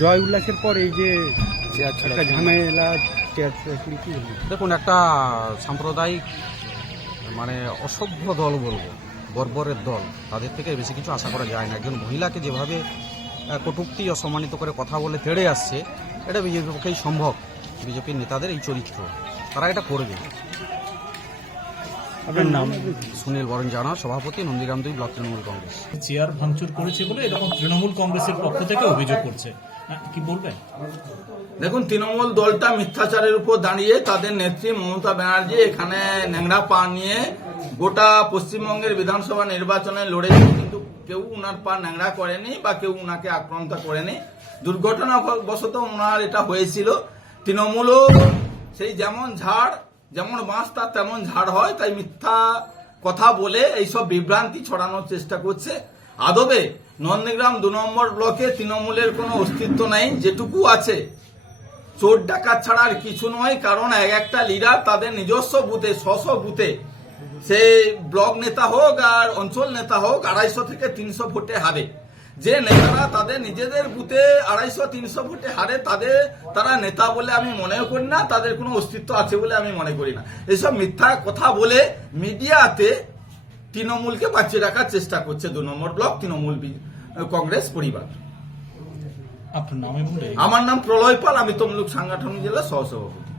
জয় উল্লাসের পর এই যে একটা দেখুন, একটা সাম্প্রদায়িক মানে অসভ্য দল বলব, বর্বরের দল, তাদের থেকে বেশি কিছু আশা করা যায় না। একজন মহিলাকে যেভাবে কটুক্তি অসম্মানিত করে কথা বলে তেড়ে আসছে, এটা বিজেপির পক্ষেই সম্ভব। বিজেপির নেতাদের এই চরিত্র, তারা এটা করবে। আপনার নাম? সুনীল বরণ জানা সভাপতি নন্দীগ্রাম দুই ব্লক তৃণমূল কংগ্রেস। চেয়ার ভাঙচুর করেছে বলে এরকম তৃণমূল কংগ্রেসের পক্ষ থেকে অভিযোগ করছে। কি বলবেন? দেখুন তৃণমূল দলটা মিথ্যাচারের উপর দাঁড়িয়ে তাদের নেত্রী মমতা ব্যানার্জি এখানে ন্যাংরা পা নিয়ে গোটা পশ্চিমবঙ্গের বিধানসভা নির্বাচনে লড়েছে কিন্তু কেউ উনার পা ন্যাংরা করেনি বা কেউ উনাকে আক্রান্ত করেনি। দুর্ঘটনা বশত উনার এটা হয়েছিল। তৃণমূলও সেই যেমন ঝাড় যেমন বাঁশ, তার তেমন ঝাড় হয়, তাই মিথ্যা কথা বলে এইসব বিভ্রান্তি ছড়ানোর চেষ্টা করছে। আদবে, নন্দীগ্রাম দু নম্বর ব্লকে তৃণমূলের কোনো অস্তিত্ব নাই, যেটুকু আছে। চোর ডাকাত ছাড়া আর কিছু নয়, কারণ এক একটা লিডার তাদের নিজস্ব বুথে স্ব বুথে। সে ব্লক নেতা হোক আর অঞ্চল নেতা হোক, আড়াইশো থেকে তিনশো ভোটে হারে। যে নেতারা তাদের নিজেদের বুথে আড়াইশো তিনশো ভোটে হারে তাদের তারা নেতা বলে আমি মনেও করি না তাদের কোনো অস্তিত্ব আছে বলে আমি মনে করি না। এসব মিথ্যা কথা বলে মিডিয়াতে তৃণমূলকে বাঁচিয়ে রাখার চেষ্টা করছে দু নম্বর ব্লক তৃণমূল কংগ্রেস পরিবার। আমার নাম প্রলয় পাল আমি তমলুক সাংগঠনিক জেলা সহসভাপতি।